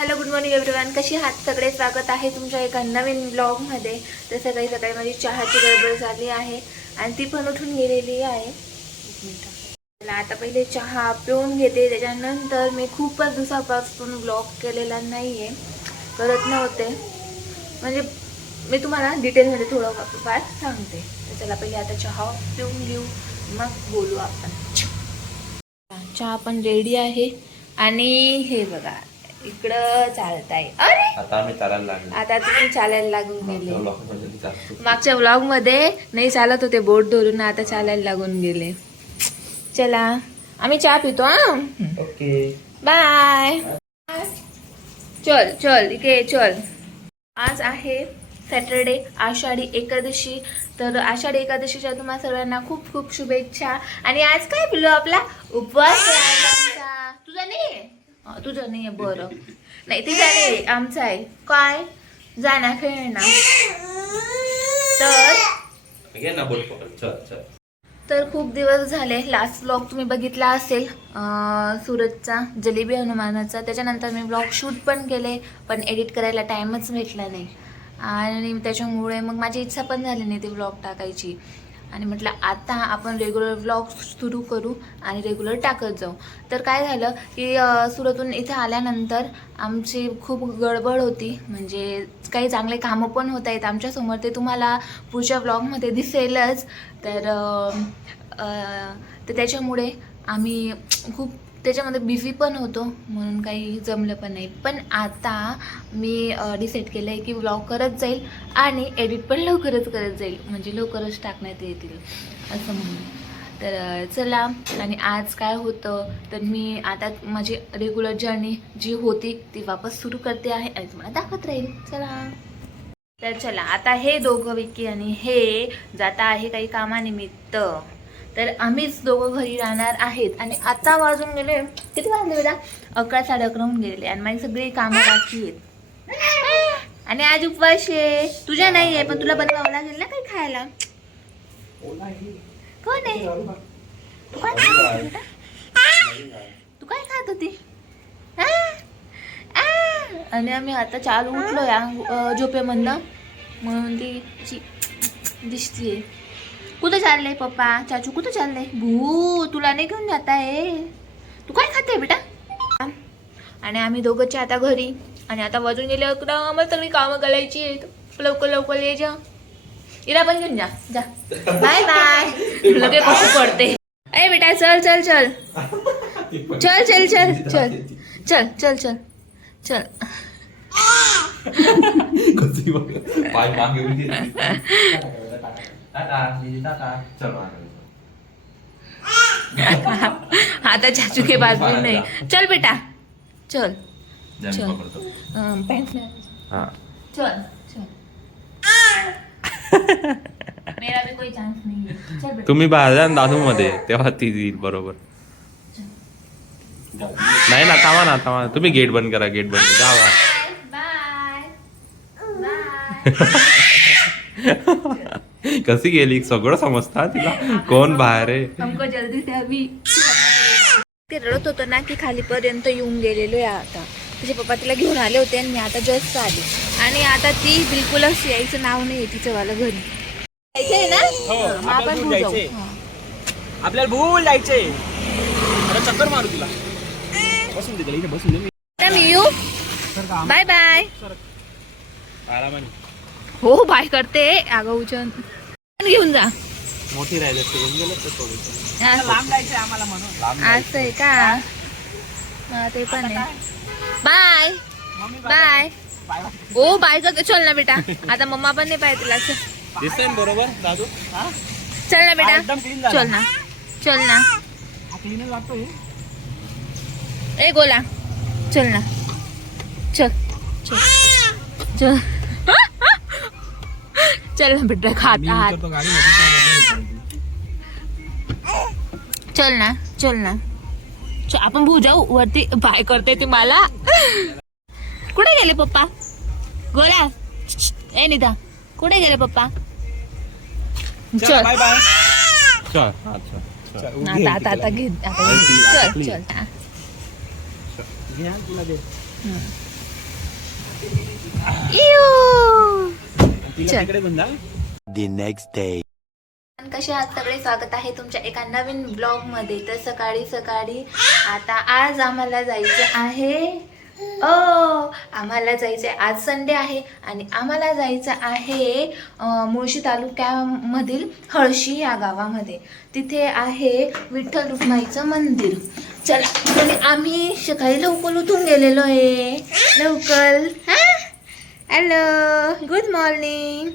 Hello, good morning everyone. कशी आहात सगळे? स्वागत आहे तुमच्या एका नवीन ब्लॉगमध्ये. तर सकाळी सकाळी माझी चहाची गडबड झाली आहे आणि ती पण उठून गेलेली आहे. एक मिनिट. आता पहिले चहा पिऊन घेते, त्याच्यानंतर मी खूपच दिवसापासून ब्लॉग केलेला नाही आहे, करत नव्हते. म्हणजे मी तुम्हाला डिटेलमध्ये थोडं फार सांगते. तर चला पहिले आता चहा पिऊन घेऊ, मग बोलू आपण. चहा पण रेडी आहे आणि हे बघा इकडं चालताय. अरे आता आम्ही चालायला लागलो. आता तुम्ही चालायला लागून गेले. मागच्या व्लॉग मध्ये नाही चालत होते बोट धरून, आता चालायला लागून गेले. चला आम्ही चहा पितो. हा ओके, बाय. चल चल इकडे चल. आज आहे सॅटरडे, आषाढी एकादशी. तर आषाढी एकादशीच्या तुम्हाला सर्वांना खूप खूप शुभेच्छा. आणि आज काय बोललो, आपला उपवास आहे आमचा. तुझा नाही? तुझं नाही आहे. बरं, नाही तिचा नाही, आमचा आहे. काय जाना खेळणार. तर खूप दिवस झाले. लास्ट ब्लॉग तुम्ही बघितला असेल सुरतचा जलेबी हनुमानाचा. त्याच्यानंतर मी ब्लॉग शूट पण केले, पण एडिट करायला टाईमच भेटला नाही आणि त्याच्यामुळे मग माझी इच्छा पण झाली नाही ती ब्लॉग टाकायची. आणि म्हटलं आता आपण रेग्युलर व्लॉग सुरू करू आणि रेग्युलर टाकत जाऊ. तर काय झालं की सुरतून इथे आल्यानंतर आमची खूप गडबड होती. म्हणजे काही चांगले कामं पण होत आहेत आमच्यासमोर, ते तुम्हाला पुढच्या व्लॉगमध्ये दिसेलच. तर त्याच्यामुळे आम्ही खूप त्याच्यामध्ये बिझी पण होतो, म्हणून काही जमलं पण नाही. पण आता मी डिसाईड केलं आहे की व्लॉग करत जाईल आणि एडिट पण लवकरच करत जाईल, म्हणजे लवकरच टाकण्यात येतील असं म्हणून. तर चला. आणि आज काय होतं तर मी आता माझी रेग्युलर जर्नी जी होती ती वापस सुरू करते आहे आणि तुम्हाला दाखवत राहील. चला. तर चला, आता हे दोघं विकी आणि हे जाता आहे काही कामानिमित्त. तर आम्हीच दोघं घरी राहणार आहेत. आणि आता वाजून गेले, किती वाजले बेटा? 11 साडे 11 होऊन गेले आणि माझी सगळी कामं बाकी आहेत. आणि आज उपवास आहे. तुझ्या नाही आहे, पण तुला बनवावं लागेल ना काही खायला. कोण आहे? तू काय खात होती बेटा? तू काय खात होती? आणि आम्ही आता चालू उठलो या झोपेमधनं, म्हणून ती दिसतीये. कुठं चाललंय पप्पा? चाचू कुठं चाललंय? भू, तुला नाही घेऊन जात आहे. तू काय खाते बेटा? आणि आम्ही दोघंचे आता घरी. आणि आता वाजून गेले 11. आम्हाला सगळी कामं करायची आहेत. लवकर लवकर ये जा. इरा पण घेऊन जा. जा, बाय बाय. लगे कसं पडते. अरे बेटा चल चल चल चल चल चल चल चल चल चल चल. पाय मागे आता चाचू के बाजू नहीं. चल बेटा चल चल. पैंट चल चल. मेरा भी कोई चांस नहीं है. चल बेटा. तुम्ही बाहेर जा दादू मध्ये, तेव्हा ती येईल बरोबर. नाही ना, थांबा ना, थांबा. तुम्ही गेट बंद करा, गेट बंद करा. Bye bye. कशी गेली सगळं समजता तिला, कोण बाहेर आहे. हमको जल्दी से अभी. ते रडत होतं ना की खालीपर्यंत येऊन गेलेलो आहे. आता तिचे पप्पा तिला घेऊन आले होते आणि मी आता जस्ट आले. आणि आता ती बिलकुलच यायचं नाव नाही तिचं वाला घरी. जायचंय ना, मग आपण भूल जाऊ. आपल्याला भूल जायचंय. चक्कर मारू तुला. बसून दे, इथे बसून दे. मी येऊ. Bye bye. आरामाने. हो बाय करते. अगं उचन घेऊन जा. मोठी राहिले लांब जायचंय आम्हाला म्हणून. असं आहे का? ते पण आहे. Bye bye. ओ बाय कर. चल ना बेटा, आता मम्मा पण नाही पाहिजे तुला. दिसतंय बरोबर दादू? चल ना बेटा, एकदम क्लीन झालं. चल ना चल ना. क्लीनच वाटतो. ए गोला चल ना. चल चल चल. चल ना बेटा, खात आहात. चल ना चल ना. आपण भू जाऊ वरती. बाय करते ती मला. कुठे गेले पप्पा? गोला ए निधा, कुठे गेले पप्पा? चल बाय बाय. चल. आता आता घे. चल चल. तुला दे. तिला तिकडे बंदा. The next day. कसे आहात सगळे, स्वागत आहे तुमच्या एका नवीन ब्लॉग मध्ये. तर सकाळी सकाळी आता आज आम्हाला जायचं आहे आम्हाला जायचं आहे, आज संडे आहे आणि आम्हाला जायचं आहे मुळशी तालुक्यामधील हळशी या गावामध्ये. तिथे आहे विठ्ठल रुक्माईचं मंदिर. चला, आणि आम्ही सकाळी लवकर उठून गेलेलो आहे. लवकर हॅलो, गुड मॉर्निंग.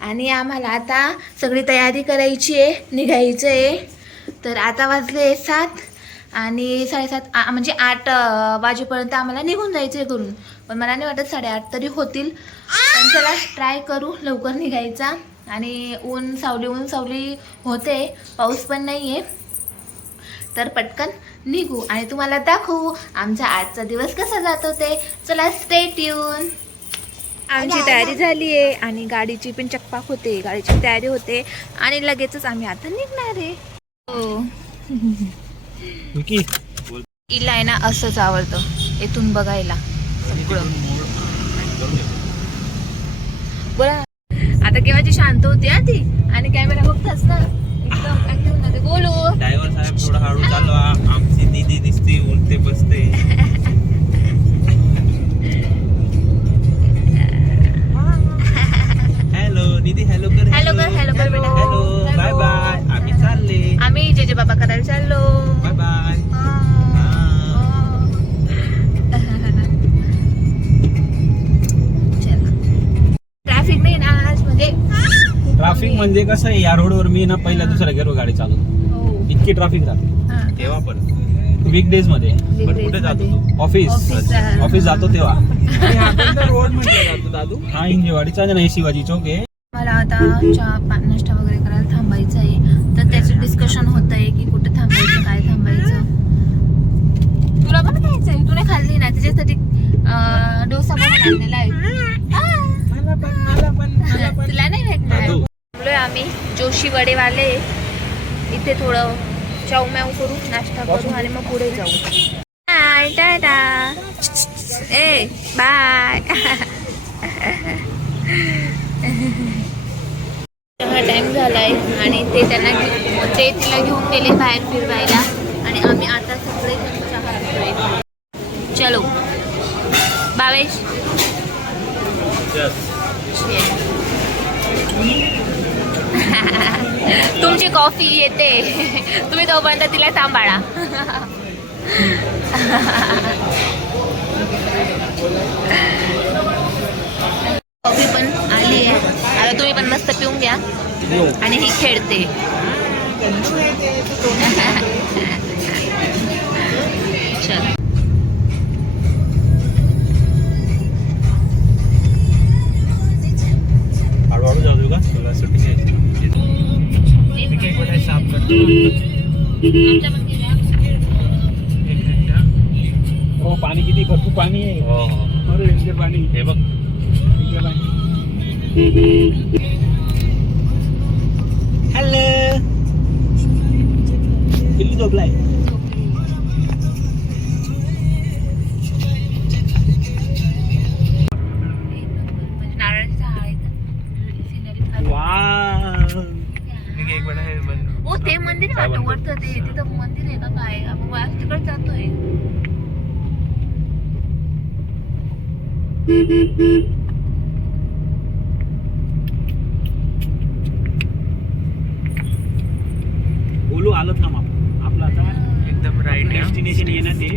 आणि आम्हाला आता सगळी तयारी करायची आहे, निघायचं आहे. तर आता वाजले 7 आणि 7:30 म्हणजे 8 वाजेपर्यंत आम्हाला निघून जायचं आहे घरून. पण मला नाही वाटत 8:30 तरी होतील. पण चला ट्राय करू लवकर निघायचा. आणि ऊन सावली होते, पाऊस पण नाही आहे. तर पटकन निघू आणि तुम्हाला दाखवू आमचा आजचा दिवस कसा जातो ते. चला, स्टे ट्यून. आमची तयारी झाली आहे आणि गाडीची पण चकपाक होते, गाडीची तयारी होते आणि लगेचच आम्ही आता निघणार आहे. हो, इला आहे ना असंच आवडतं इथून बघायला सगळं. बोला, आता केव्हाची शांत होती ती आणि कॅमेरा बघताच ना एकदम ऍक्टिव्ह मध्ये. बोलू ड्रायव्हर साहेब थोडा हळू चालवा, आमची दीदी दिसते उलटे बसते. हॅलो दीदी, हॅलो कर, हॅलो कर, हॅलो कर बेटा. Hello, bye bye. आम्ही चालले, आम्ही जेजे बाबा करायला चाललो. Bye bye. ट्रॅफिक नाही ना आज, म्हणजे ट्रॅफिक म्हणजे कसं आहे, या रोडवर मी ना पहिल्या दुसऱ्या गेलो गाडी चालवतो, इतकी ट्रॅफिक राहते तेव्हा पण वीकडेज मध्ये. पण कुठे जातो तू? ऑफिस जातो तेव्हा. रोड म्हटलं जातो दादू. हा इंजेवाडीचा नाही, शिवाजी चौक आहे. मला आता चहा नाश्ता वगैरे करायला थांबायचं आहे. तर त्याचं डिस्कशन होत आहे की कुठे थांबायचं, काय थांबायचं. तुला पण खायचं आहे, तू नाही खाल्ली ना, त्याच्यासाठी डोसा बनवून आणलेला आहे. तुला नाही भेटणार. बोलूया आम्ही जोशी वडेवाले इथे थोडं चावम्याव करू, नाश्ता करू आणि मग पुढे जाऊ. बाय, टाटा, ए बाय. हा टाइम झालाय आणि ते तिला घेऊन गेले बाहेर फिरवायला आणि आम्ही आता सगळे चहा पितोय. चलो भावेश. तुमची कॉफी येते, तुम्ही तोपर्यंत तिला सांभाळा. कॉफी पण आली आहे, आता तुम्ही पण मस्त पिऊन घ्या. आणि ही खेळते. चल, हळूहळू जाऊ का? हो, पाणी किती भरपूर पाणी आहे. अरे इतके पाणी, हे बघ. हॅलो, किल्ली झोपलाय. नारळाची झाड आहे. ओ, ते मंदिर आहे वाटतं वरतं, ते तिथं मंदिर आहे का काय? आपण आज तिकडे जातोय. बोलू आलं थांब. आपलं आता एकदम राईट आहे. डेस्टिनेशन आहे ना ते.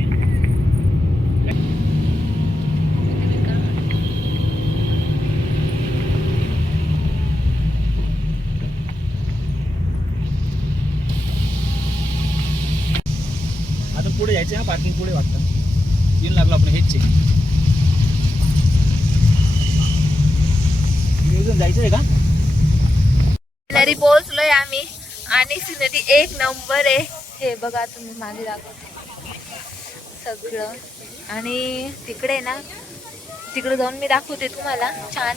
आता पुढे जायचं, पार्किंग पुढे वाटतं. येऊन लागलो आपण, हेच चेक. जायचंय का? सिनरी पोहोचलोय आम्ही आणि सिनरी एक नंबर आहे. हे बघा, तुम्ही मागे दाखवते सगळं. आणि तिकडे ना, तिकडे जाऊन मी दाखवते तुम्हाला. छान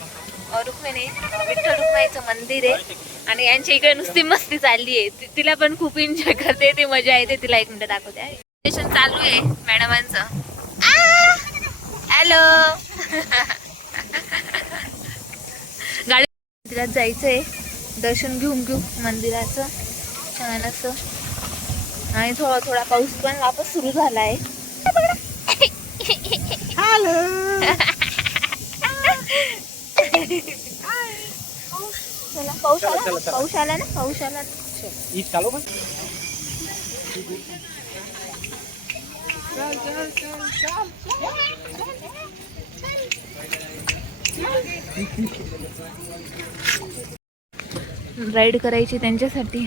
रुक्मिणी, विठ्ठल रुक्माईचं मंदिर आहे आणि यांच्या इकडे नुसती मस्ती चालली आहे. तिला पण खूप एन्जॉय करते, ती मजा येते. तिला 1 मिनिट दाखवते. स्टेशन चालू आहे मॅडमांचं. हॅलो. गाडी मंदिरात जायचंय, दर्शन घेऊन घेऊ मंदिराचं छान असं. आणि थोडा थोडा पाऊस पण वापस सुरू झालाय. चला पाऊस आला ना, पाऊस आला ना, पाऊस आला ना. ईद चालू पण राईड करायची त्यांच्यासाठी.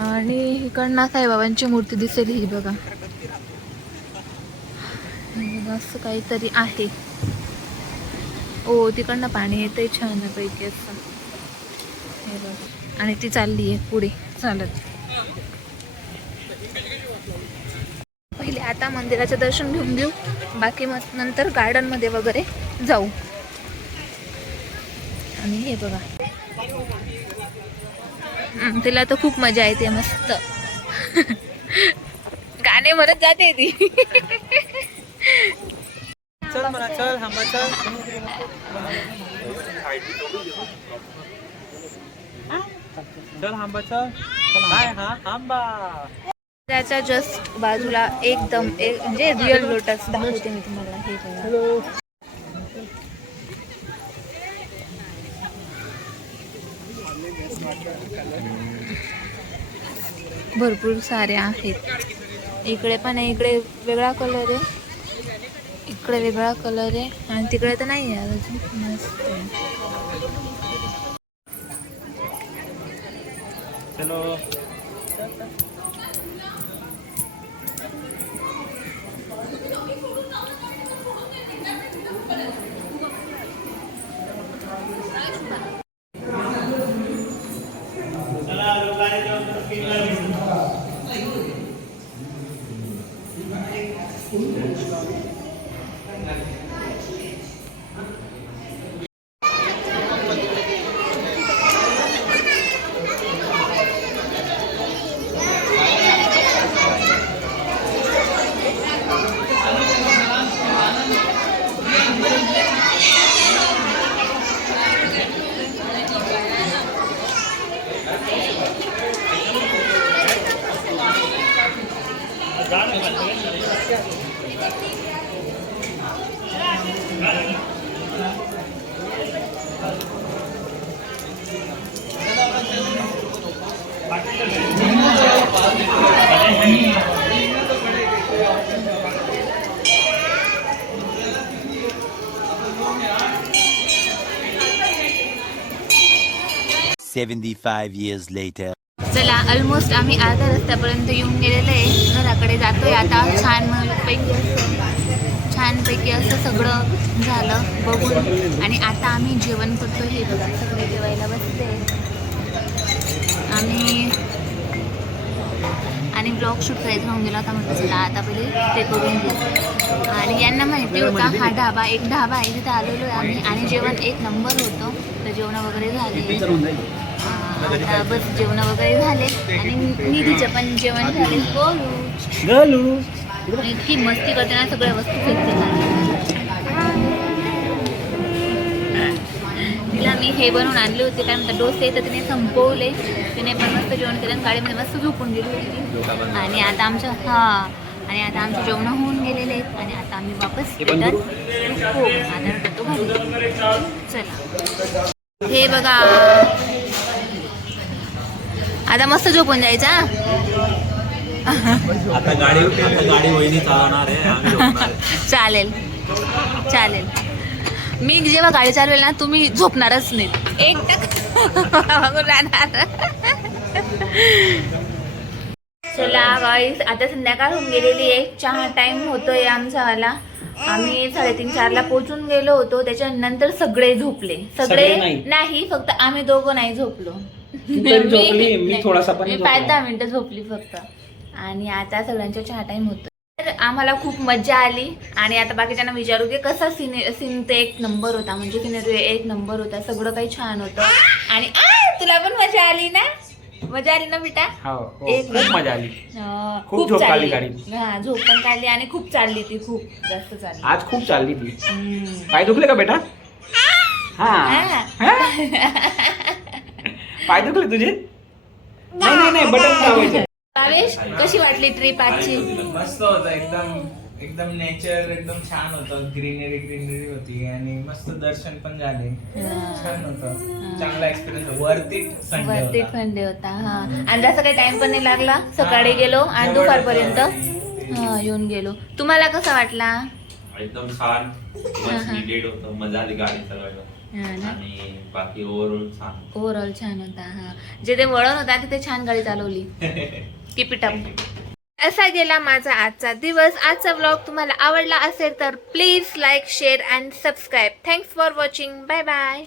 आणि इकडनं साईबाबांची मूर्ती दिसेल ही बघा. असं काहीतरी आहे. ओ तिकडनं पाणी येतंय छान पैकी असं. हे बघा. आणि ती चालली आहे पुढे चालत. पहिले आता मंदिराचं दर्शन घेऊन घेऊ, बाकी मग नंतर गार्डन मध्ये वगैरे जाऊ. आणि हे बघा तिला तर खूप मजा येते मस्त. गाणे म्हणत जाते ती. चल म्हणा, चल हांबा चल. चल हांबा चल. हाय हा हांबा. त्याच्या जस्ट बाजूला एकदम म्हणजे रिअल लोटस दाखवते मी तुम्हाला. हे बघा भरपूर सारे आहेत. इकडे पण आहे, इकडे वेगळा कलर आहे, इकडे वेगळा कलर आहे आणि तिकडे तर नाही आहे अजून. मस्त आहे. चलो. $75 years later. चला ऑलमोस्ट आम्ही अर्ध्या रस्त्यापर्यंत येऊन गेलेलो आहे. घराकडे जातोय आता. छानपैकी असं सगळं झालं बघून. आणि आता आम्ही जेवण करतो. हे बघा सगळे जेवायला बसले आणि ब्लॉग शूट करायचं राहून गेला होता. म्हटलं चला आता पहिले ते करून घेऊ. आणि यांना माहिती होता हा ढाबा एक ढाबा आहे तिथे आलेलो आहे आम्ही. आणि जेवण एक नंबर होतं. तर जेवण वगैरे झाले. आता बस जेवण वगैरे झाले आणि निधीचे पण जेवण झाले. गलू इतकी मस्ती करते ना, सगळ्या वस्तू फेकते. तिला मी हे बनवून आणले होते काय म्हणतात डोसे, तर तिने संपवले. तिने पण मस्त जेवण केलं आणि गाडीमध्ये मस्त झोपून गेली होती. आणि आता आमचे जेवण होऊन गेलेले आहेत. आणि आता आम्ही वापस आधार करतो घरी. चला हे बघा आता मस्त झोपून जायचा. आता गाडी वहिनी चालवणार आहे, आम्ही झोपणार आहे. चालेल. मी जेव्हा गाडी चालवेल ना तुम्ही झोपणारच नाहीत. एक बघून राहणार. चला गाईस आता संध्याकाळ होऊन गेलेली आहे. चहा टाइम होतोय आमचावाला. आम्ही 3:30-4ला पोहोचून गेलो होतो. त्याच्यानंतर सगळे झोपले. सगळे नाही, फक्त आम्ही दोघं नाही झोपलो. मी थोडासा पण 5-10 मिनिटं झोपली फक्त. आणि आता सगळ्यांचा चहा टाइम होतो. तर आम्हाला खूप मजा आली. आणि आता बाकीच्यांना विचारू की कसा सीन ते एक नंबर होता. म्हणजे सिनेरी एक नंबर होता. सगळं काही छान होतं. आणि तुला पण मजा आली ना. मजा आली ना बेटा? हो एक खूप मजा आली. खूप झोप चालली. काढली गाडीत. हा झोप पण काढली आणि खूप चालली ती, खूप जास्त चालली. आज खूप चालली ती. हम्म. पाय दुखले का बेटा? हा हा. पाय दुखले तुझे? नाही बटन दाबायचं. भावेश, कशी वाटली ट्रिप आजची? मस्त होतं एकदम एकदम नेचर एकदम छान होतं. ग्रीनरी होती आणि मस्त दर्शन पण झाले. छान होतं. चांगला एक्सपिरियन्स. वरती वरती संडे होता. हा आणि जास्त काही टाइम पण नाही लागला. सकाळी गेलो आणि दुपारपर्यंत हा येऊन गेलो. तुम्हाला कसा वाटला? एकदम छान मस्त डेट होतं. मजा आली गाडी चालवायला हा ना, आणि बाकी ओव्हरऑल छान. ओव्हरऑल छान होता. हा जिथे वळण होता तिथे छान गाडी चालवली. Keep it up. असा गेला माझा आजचा दिवस. आजचा व्लॉग तुम्हाला आवडला असेल तर please like, share and subscribe. Thanks for watching. Bye bye.